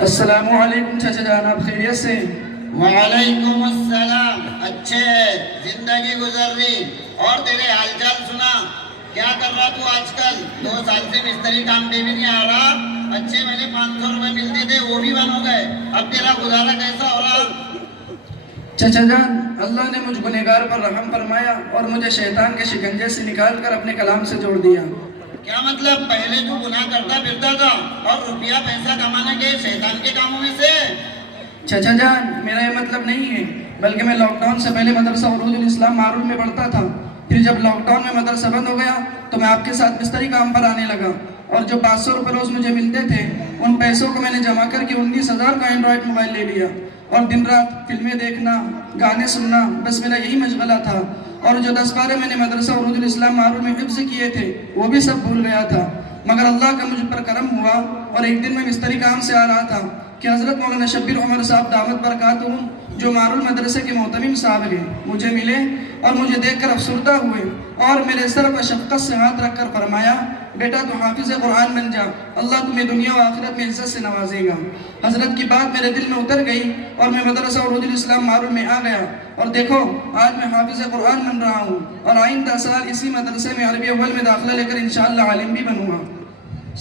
السلام علیکم چچا جان، آپ خیریت سے؟ وعلیکم السلام. اچھے زندگی گزر رہی اور تیرے حال چال سنا. کیا کر رہا تو آج کل؟ 2 سال سے مستری کام پہ بھی نہیں آ رہا. اچھے مجھے 500 روپے ملتے تھے وہ بھی بند ہو گئے. اب تیرا گزارا کیسا ہو رہا؟ چچا جان، اللہ نے مجھ گنہگار پر رحم فرمایا اور مجھے شیطان کے شکنجے سے نکال کر اپنے کلام سے جوڑ دیا. کیا مطلب پہلے تو گناہ کرتا پھرتا تھا اور روپیہ پیسہ کمانے کے شیطان کے کاموں میں سے؟ چچا جان، میرا یہ مطلب نہیں ہے، بلکہ میں لاک ڈاؤن سے پہلے مدرسہ عروج الاسلام معروف میں پڑھتا تھا. پھر جب لاک ڈاؤن میں مدرسہ بند ہو گیا تو میں آپ کے ساتھ مستری کام پر آنے لگا اور جو 500 روپے روز مجھے ملتے تھے ان پیسوں کو میں نے جمع کر کے 19,000 کا اینڈرائڈ موبائل لے لیا اور دن رات فلمیں دیکھنا، گانے سننا، بس میرا یہی مشغلہ تھا. اور جو 10 پارے میں نے مدرسہ عروج الاسلام معروف میں حفظ کیے تھے وہ بھی سب بھول گیا تھا. مگر اللہ کا مجھ پر کرم ہوا اور ایک دن میں مستری کام سے آ رہا تھا کہ حضرت مولانا شبیر عمر صاحب دعوت برکاتہم جو معروف مدرسے کے محتمم صاحب ہیں مجھے ملے اور مجھے دیکھ کر افسردہ ہوئے اور میرے سر پر شفقت سے ہاتھ رکھ کر فرمایا، بیٹا تو حافظ قرآن بن جا، اللہ تمہیں دنیا و آخرت میں عزت سے نوازے گا. حضرت کی بات میرے دل میں اتر گئی اور میں مدرسہ عروج الاسلام معروف میں آ گیا اور دیکھو آج میں حافظ قرآن بن رہا ہوں اور آئندہ سال اسی مدرسے میں عربی اول میں داخلہ لے کر انشاءاللہ عالم بھی بنوں گا.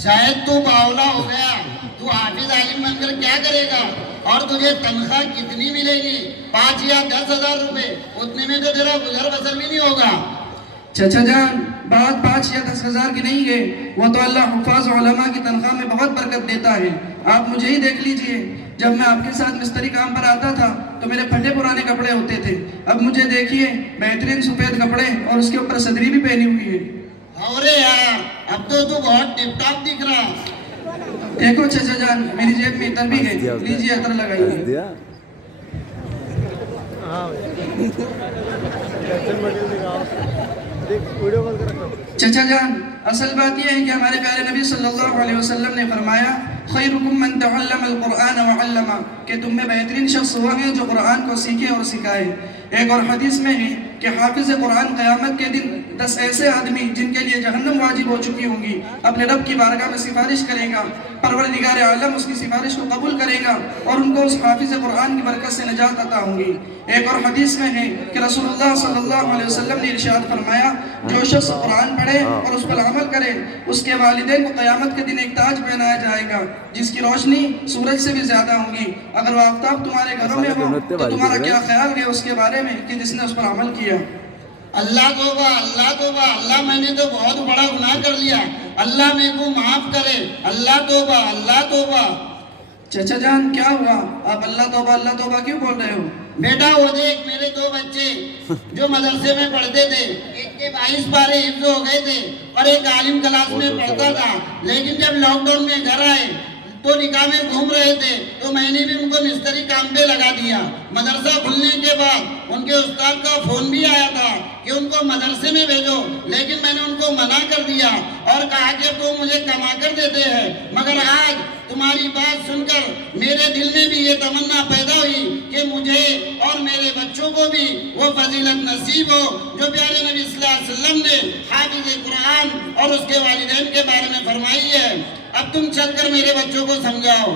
شاید تو باولا ہو گیا. تو حافظ عالم بن کر کیا کرے گا؟ اور تجھے تنخواہ کتنی ملے گی؟ 5 یا 10,000 روپے. اتنے میں تو تیرا گزر بسر بھی نہیں ہوگا. چچا جان، بات 5 یا 10,000 کی نہیں ہے، وہ تو اللہ حفاظ علماء کی تنخواہ میں بہت برکت دیتا ہے. آپ مجھے ہی دیکھ لیجئے، جب میں آپ کے ساتھ مستری کام پر آتا تھا تو میرے پھٹے پرانے کپڑے ہوتے تھے. اب مجھے دیکھیے بہترین سفید کپڑے اور اس کے اوپر صدری بھی پہنی ہوئی ہے. اورے یار، اب تو بہت ٹپ ٹاپ دکھ رہا. دیکھو چچا جان، میری جیب میں عطر بھی ہے، لیجئے عطر لگائیے. چچا جان، اصل بات یہ ہے کہ ہمارے پیارے نبی صلی اللہ علیہ وسلم نے فرمایا، خیرکم من تعلم القرآن وعلمہ، کہ تم میں بہترین شخص وہ ہیں جو قرآن کو سیکھے اور سکھائے. ایک اور حدیث میں ہے کہ حافظ قرآن قیامت کے دن 10 ایسے آدمی جن کے لیے جہنم واجب ہو چکی ہوں گی اپنے رب کی بارگاہ میں سفارش کرے گا. پروردگار عالم اس کی سفارش کو قبول کرے گا اور ان کو اس حافظ قرآن کی برکت سے نجات عطا ہوں گی. ایک اور حدیث میں ہے کہ رسول اللہ صلی اللہ علیہ وسلم نے ارشاد فرمایا، جو شخص قرآن پڑھے اور اس پر عمل کرے اس کے والدین کو قیامت کے دن ایک تاج پہنایا جائے گا جس کی روشنی سورج سے بھی زیادہ ہوگی. اگر وہ آفتاب تمہارے گھروں میں ہو تو تمہارا کیا خیال ہے اس کے بارے میں کہ جس نے اس پر عمل کیا؟ اللہ توبہ، اللہ توبہ. اللہ میں نے تو بہت بڑا گناہ کر لیا، اللہ میرے کو معاف کرے. اللہ توبہ، اللہ توبہ. چچا جان، کیا ہوا؟ آپ اللہ توبہ کیوں بول رہے ہو؟ بیٹا وہ دیکھ میرے 2 بچے جو مدرسے میں پڑھتے تھے، ایک کے 22 پارے حفظ ہو گئے تھے اور ایک عالم کلاس میں پڑھتا تھا. لیکن جب لاک ڈاؤن میں گھر آئے تو نکاح میں گھوم رہے تھے تو میں نے بھی ان کو مستری کام پہ لگا دیا. مدرسہ کھلنے کے بعد ان کے استاد کا فون بھی آیا تھا کہ ان کو مدرسے میں بھیجو، لیکن میں نے ان کو منع کر دیا اور کہا کہ تو مجھے کما کر دیتے ہیں. مگر آج تمہاری بات سن کر میرے دل میں بھی یہ تمنا پیدا ہوئی کہ مجھے اور میرے بچوں کو بھی وہ فضیلت نصیب ہو جو پیارے نبی صلی اللہ علیہ وسلم نے حافظ قرآن اور اس کے والدین کے بارے میں فرمائی ہے. اب تم چل کر میرے بچوں کو سمجھاؤ.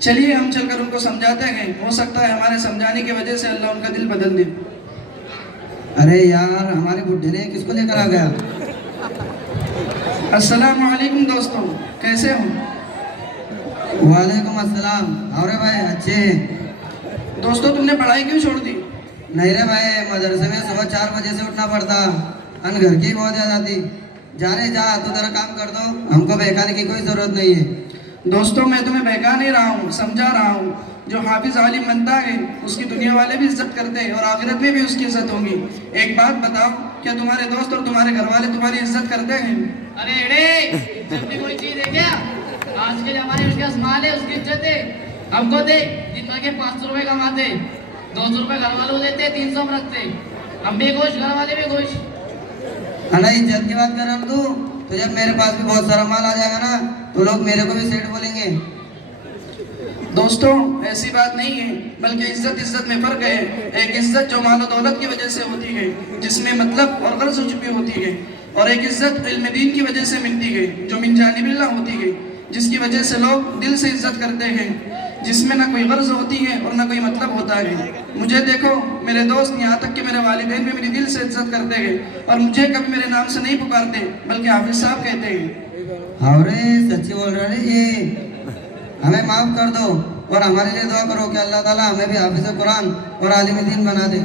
چلیے ہم چل کر ان کو سمجھاتے ہیں، ہو سکتا ہے ہمارے سمجھانے کی وجہ سے اللہ ان کا دل بدل دے. ارے یار، ہمارے بڈھے نے کس کو لے کر آ گیا؟ السلام علیکم دوستوں، کیسے ہوں؟ وعلیکم السلام. اور بھائی اچھے ہیں؟ دوستوں تم نے پڑھائی کیوں چھوڑ دی؟ نہیں رے بھائی، مدرسے میں صبح 4 بجے سے اٹھنا پڑتا، ان گھر کی بہت یاد آتی. جانے جا، تو ذرا کام کر دو، ہم کو بہکانے کی کوئی ضرورت نہیں ہے. دوستوں میں تمہیں بہکا نہیں رہا ہوں، سمجھا رہا ہوں. جو حافظ عالم بنتا ہے اس کی دنیا والے بھی عزت کرتے ہیں اور آخرت میں بھی اس کی عزت ہوگی. ایک بات بتاؤ، کیا تمہارے دوست اور تمہارے گھر والے تمہاری عزت کرتے ہیں؟ ارے اڑے، جب بھی کوئی چیز ہے کیا؟ آج کے زمانے میں اس کا مال ہے، اس کی عزت ہے. ہم کو دے جتنا کہ 500 روپے کماتے، 200 روپے گھر والوں دیتے، 300 ہم رکھتے. ہم بھی خوش، گھر والے بھی خوش. عزت کی بات کر رہا ہوں تو جب میرے پاس بھی بہت سارا مال آ جائے گا نا تو لوگ میرے کو بھی سیٹ بولیں گے. دوستوں ایسی بات نہیں ہے، بلکہ عزت میں فرق ہے. ایک عزت جو مال و دولت کی وجہ سے ہوتی ہے جس میں مطلب اور غرض چھپی ہوتی ہے، اور ایک عزت علم دین کی وجہ سے ملتی ہے جو من جانب اللہ ہوتی ہے. جس کی وجہ سے لوگ دل سے عزت کرتے ہیں، جس میں نہ کوئی غرض ہوتی ہے اور نہ کوئی مطلب ہوتا ہے۔ مجھے دیکھو میرے دوست، یہاں تک کہ میرے والدین بھی میری دل سے عزت کرتے ہیں اور مجھے کبھی میرے نام سے نہیں پکارتے بلکہ حافظ صاحب کہتے ہیں۔ ہاں رے سچی بول رہے یہ، ہمیں معاف کر دو اور ہمارے لیے دعا کرو کہ اللہ تعالیٰ ہمیں بھی حافظ قرآن اور عالم دین بنا دے۔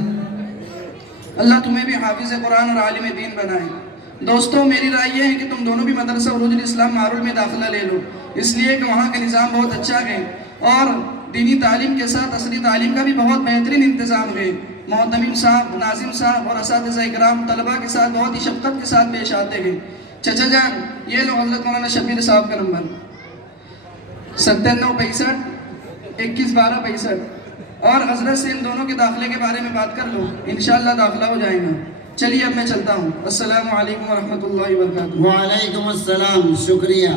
اللہ تمہیں بھی حافظ قرآن اور عالم دین بنائے۔ دوستوں، میری رائے یہ ہے کہ تم دونوں بھی مدرسہ عروج الاسلام معروج میں داخلہ لے لو، اس لیے کہ وہاں کا نظام بہت اچھا ہے اور دینی تعلیم کے ساتھ عصری تعلیم کا بھی بہت بہترین انتظام ہے۔ محتمم صاحب، ناظم صاحب اور اساتذہ کرام طلباء کے ساتھ بہت ہی شفقت کے ساتھ پیش آتے ہیں۔ چچا جان، یہ لو حضرت مولانا شبیر صاحب کا نمبر 9765 211265 اور حضرت سے ان دونوں کے داخلے کے بارے میں بات کر لو، انشاءاللہ داخلہ ہو جائے گا۔ چلیے اب میں چلتا ہوں۔ السلام علیکم ورحمۃ اللہ وبرکاتہ۔ وعلیکم السلام، شکریہ۔